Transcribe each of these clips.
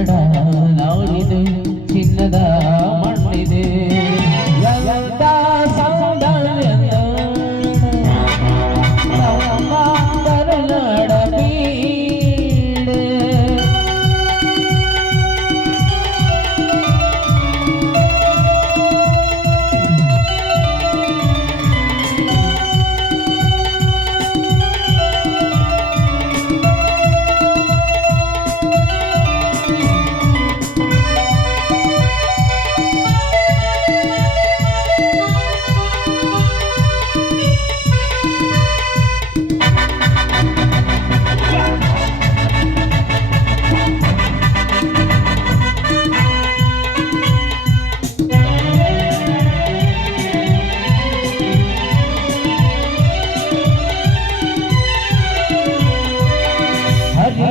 ಕನ್ನಡ ನಾಡಿದೆ ಚಿನ್ನದ ಮಣ್ಣಿದೆ ಎಂತ ಸೌಂದರ್ಯ ನಮ್ಮ ಕರುನಾಡ ಬೀಡೆ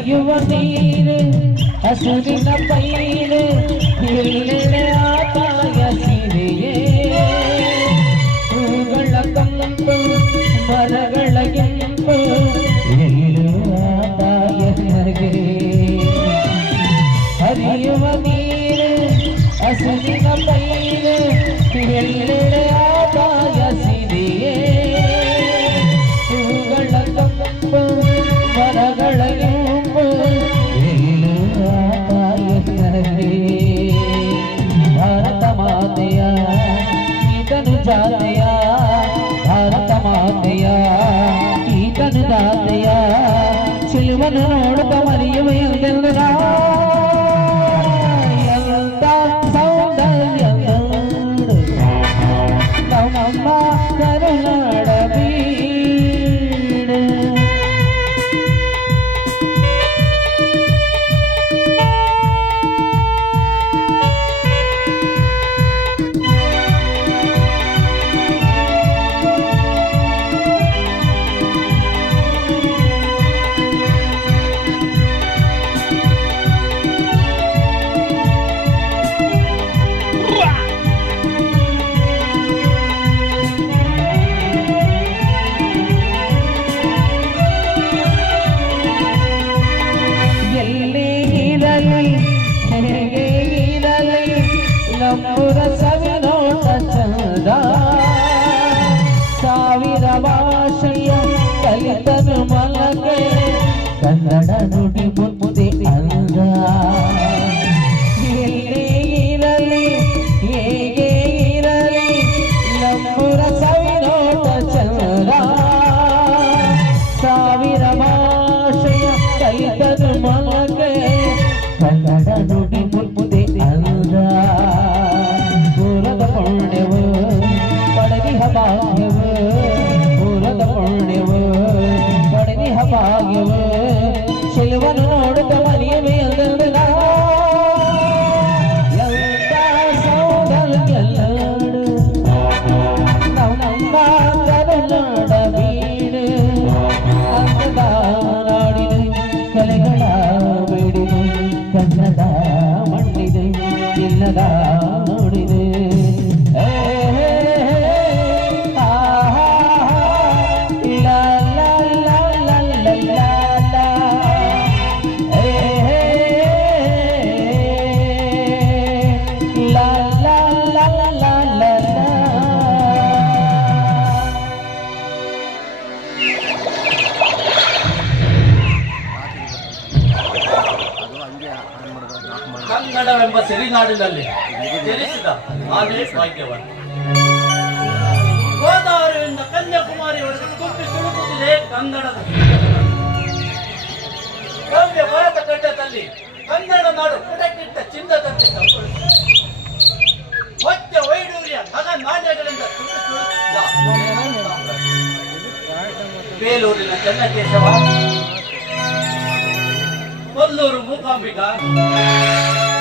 ಹರಿಯುವ ನೀರು ಹಸುರಿನ ಪೈರು ಎಲ್ಲೆಡೆ ಆತಾಯ ಸಿರಿಯೇ ಹೂಗಳ ಕಂಪು ಮರಗಳ ಕೆಂಪು ಎಲ್ಲೂ ಆತಾಯ ನಗೆ ಹರಿಯುವ ನೀರು ಹಸುರಿನ ಪೈರು ಎಲ್ಲೆಡೆ ಆತಾಯ ಸಿರಿಯೇ ಹೂಗಳ ಕಂಪು ಮರಗಳ ಭಾರತ ಮಾತೆಯ ಈತನು ಜಾತೆಯ ಭಾರತ ಮಾತೆಯ ಈತನು ಜಾತೆಯ ಶಿಲ್ವನು ನೋಡುತ್ತ ಮರೆಯುವ ಎಂದೆಂದು ಎಂತ ಸೌಂದರ್ಯ ನಮ್ಮ ಕರುನಾಡ ಬೀಡು ನಮ್ಮೂರ ಸವಿನೋಟ ಚಂದ ಸಾವಿರ ಭಾಷೆಯ ಕಲಿತನು ಮಲಗೆ ಕನ್ನಡ ನುಡಿ ಮುದ್ದೆ ಅಂದ ಎಲ್ಲೇ ಇರಲಿ ಹೇಗೆ ಇರಲಿ ನಮ್ಮೂರ ಸವಿನೋಟ ಚಂದ ಸಾವಿರ ಭಾಷೆಯ ಕಲಿತನು ಮಲಗೆ ಕನ್ನಡ ನುಡಿ ಮುದ್ದೆ ಅಂದ ಪೂರದ ಪುಣ್ಯವು ಪಡೆದಿಹ ಭಾಗ್ಯವು ಪೂರದ ಪುಣ್ಯವು ಪಡೆದಿಹ ಭಾಗ್ಯವು ಶಿಲ್ವನು ನೋಡುತ್ತ ಮರೆಯುವೆ ಎಂದೆಂದು ಎಂತ ಸೌಂದರ್ಯ ನಮ್ಮ ಕರುನಾಡ ಬೀಡು ಅಂದದ ನಾಡಿದು ಕಲೆಗಳ ಬೀಡಿದು ಕನ್ನಡ ಮಣ್ಣಿದೆ ಚಿನ್ನದ ನೋಡಿದೆ ಕನ್ನಡವೆಂಬ ಸಿರಿನಾಡಿನಲ್ಲಿ ಜನಿಸಿದ ಆನೆ ಭಾಗ್ಯವನ್ನು ಗೋದಾವರಿಯಿಂದ ಕನ್ಯಾಕುಮಾರಿಯವರೆಗೆ ತುಂಬಿ ತುಳುಕುತ್ತಿದೆ ಕನ್ನಡದ ಭವ್ಯ ಭಾರತ ಖಂಡದಲ್ಲಿ ಕನ್ನಡ ನಾಡು ಪುಟಕ್ಕಿಟ್ಟ ಚಿನ್ನದಂತೆ ಕಂಗೊಳಿಸಿದೆ ಮಧ್ಯ ವೈಡೂರ್ಯ ನಗ ನಾಣ್ಯಗಳಿಂದ ತುಂಬಿ ತುಳುಕುತ್ತಿದ್ದ ಬೇಲೂರಿನ ಚೆನ್ನಕೇಶವ ಕೊಲ್ಲೂರು ಮೂಕಾಂಬಿಕಾ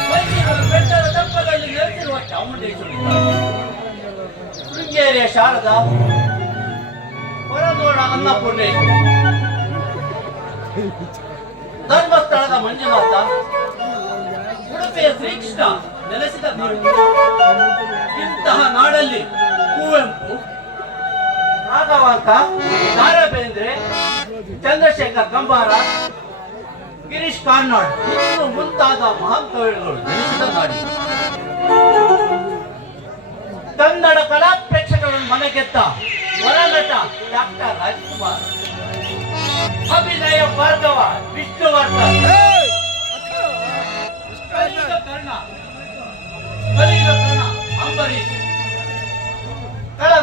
ಮೈಸೂರು ಬೆಟ್ಟದ ತಪ್ಪಗಳಲ್ಲಿ ನೆಲೆಸಿರುವ ಚಾಮುಂಡೇಶ್ವರಿ ಶೃಂಗೇರಿಯ ಶಾರದಾ ಹೊರನೋಡ ಅನ್ನಪೂರ್ಣೇಶ್ವರಿ ಧರ್ಮಸ್ಥಳದ ಮಂಜುನಾಥ ಉಡುಪಿಯ ಶ್ರೀಕೃಷ್ಣ ನೆಲೆಸಿದ ನಾಡು ಇಂತಹ ನಾಡಲ್ಲಿ ಕುವೆಂಪು ರಾಘವಾಂಕ ದಾರಾ ಬೇಂದ್ರೆ ಚಂದ್ರಶೇಖರ್ ಕಂಬಾರ ಗಿರೀಶ್ ಕಾರ್ನಾಡ್ ಇನ್ನು ಮುಂತಾದ ಮಹಾನ್ ಕವಿಗಳು ಜನಿಸಿದ ನಾಡಿ. ಕನ್ನಡ ಕಲಾ ಪ್ರೇಕ್ಷಕರನ್ನು ಮನೆಗೆತ್ತ ಹೊರನಟ ಡಾಕ್ಟರ್ ರಾಜ್ಕುಮಾರ್, ಅಭಿನಯ ಭಾರ್ಗವ ವಿಷ್ಣುವರ್ಧನ್, ಕಲಿಯುಗ ಕರ್ಣ ಅಂಬರೀಶ್,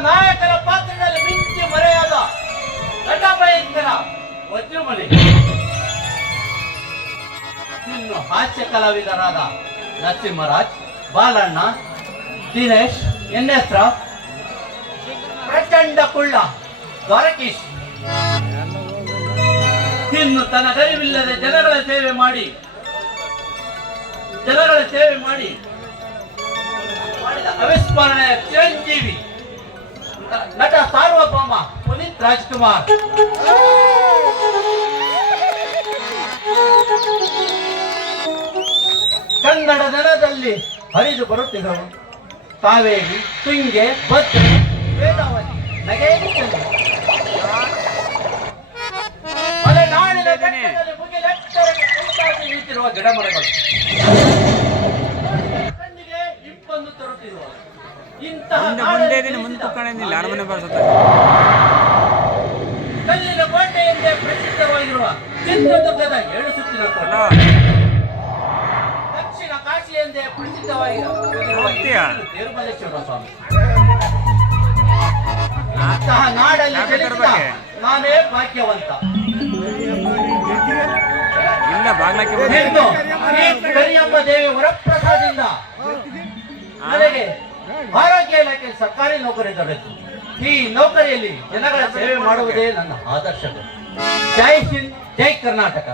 ನಾಯಕರ ಪಾತ್ರದಲ್ಲಿ ಮಿಂಚಿ ಮರೆಯಾದ ನಟ ಭಯಂಕರ ವಜ್ರಮಣಿ, ಇನ್ನು ಹಾಸ್ಯ ಕಲಾವಿದರಾದ ನರಸಿಂಹರಾಜ್, ಬಾಲಣ್ಣ, ದಿನೇಶ್, NS ರಾವ್, ಪ್ರಚಂಡ ಕುಳ್ಳ ದ್ವಾರಕೀಶ್, ಇನ್ನು ತನ್ನ ಗರಿವಿಲ್ಲದೆ ಜನಗಳ ಸೇವೆ ಮಾಡಿ ಮಾಡಿದ ಅವಿಸ್ಮರಣೆಯ ಚಿರಂಜೀವಿ ನಟ ಸಾರ್ವಭೌಮ ಪುನೀತ್ ರಾಜ್ಕುಮಾರ್. ಕನ್ನಡ ನೆಲದಲ್ಲಿ ಹರಿದು ಬರುತ್ತಿದ್ದವು ಕಾವೇರಿ, ತುಂಗೆ, ಭದ್ರ, ವೇದಾವತಿ, ನಗೇಂದ್ರ, ಮಲೆನಾಡಿನ ಬೆಟ್ಟದಲ್ಲಿ ಮುಗಿಲೆತ್ತರಕ್ಕೆ ಕುಂಟಾಗಿ ನಿಂತಿರುವ ಗಿಡಮರಗಳು, ಕಣ್ಣಿಗೆ ಇಂಪನ್ನು ತರುತ್ತಿರುವ ಇಂತಹ ಕಲ್ಲಿನ ಕೋಟೆ ಎಂದೇ ಪ್ರಸಿದ್ಧವಾಗಿರುವ ಚಿತ್ರದುರ್ಗದ 7 ಸುತ್ತಿನ ಕೋಟೆ, ದಕ್ಷಿಣ ಕಾಶಿ ಎಂದೇ ಪ್ರಸಿದ್ಧವಾಗಿರುವ ತಿರುಮಲೇಶ್ವರ ಸ್ವಾಮಿ, ಇಂತಹ ನಾಡಲ್ಲಿ ಜನಿಸಿದ ನಾನೇ ಭಾಗ್ಯವಂತ. ಕರಿಯಮ್ಮ ದೇವಿ ವರಪ್ರಸಾದಿಂದ ನನಗೆ ಆರೋಗ್ಯ ಇಲಾಖೆ ಸರ್ಕಾರಿ ನೌಕರಿ ದೊರೆತು ಈ ನೌಕರಿಯಲ್ಲಿ ಜನಗಳ ಸೇವೆ ಮಾಡುವುದೇ ನನ್ನ ಆದರ್ಶ. ಜೈ ಹಿಂದ್, ಜೈ ಕರ್ನಾಟಕ.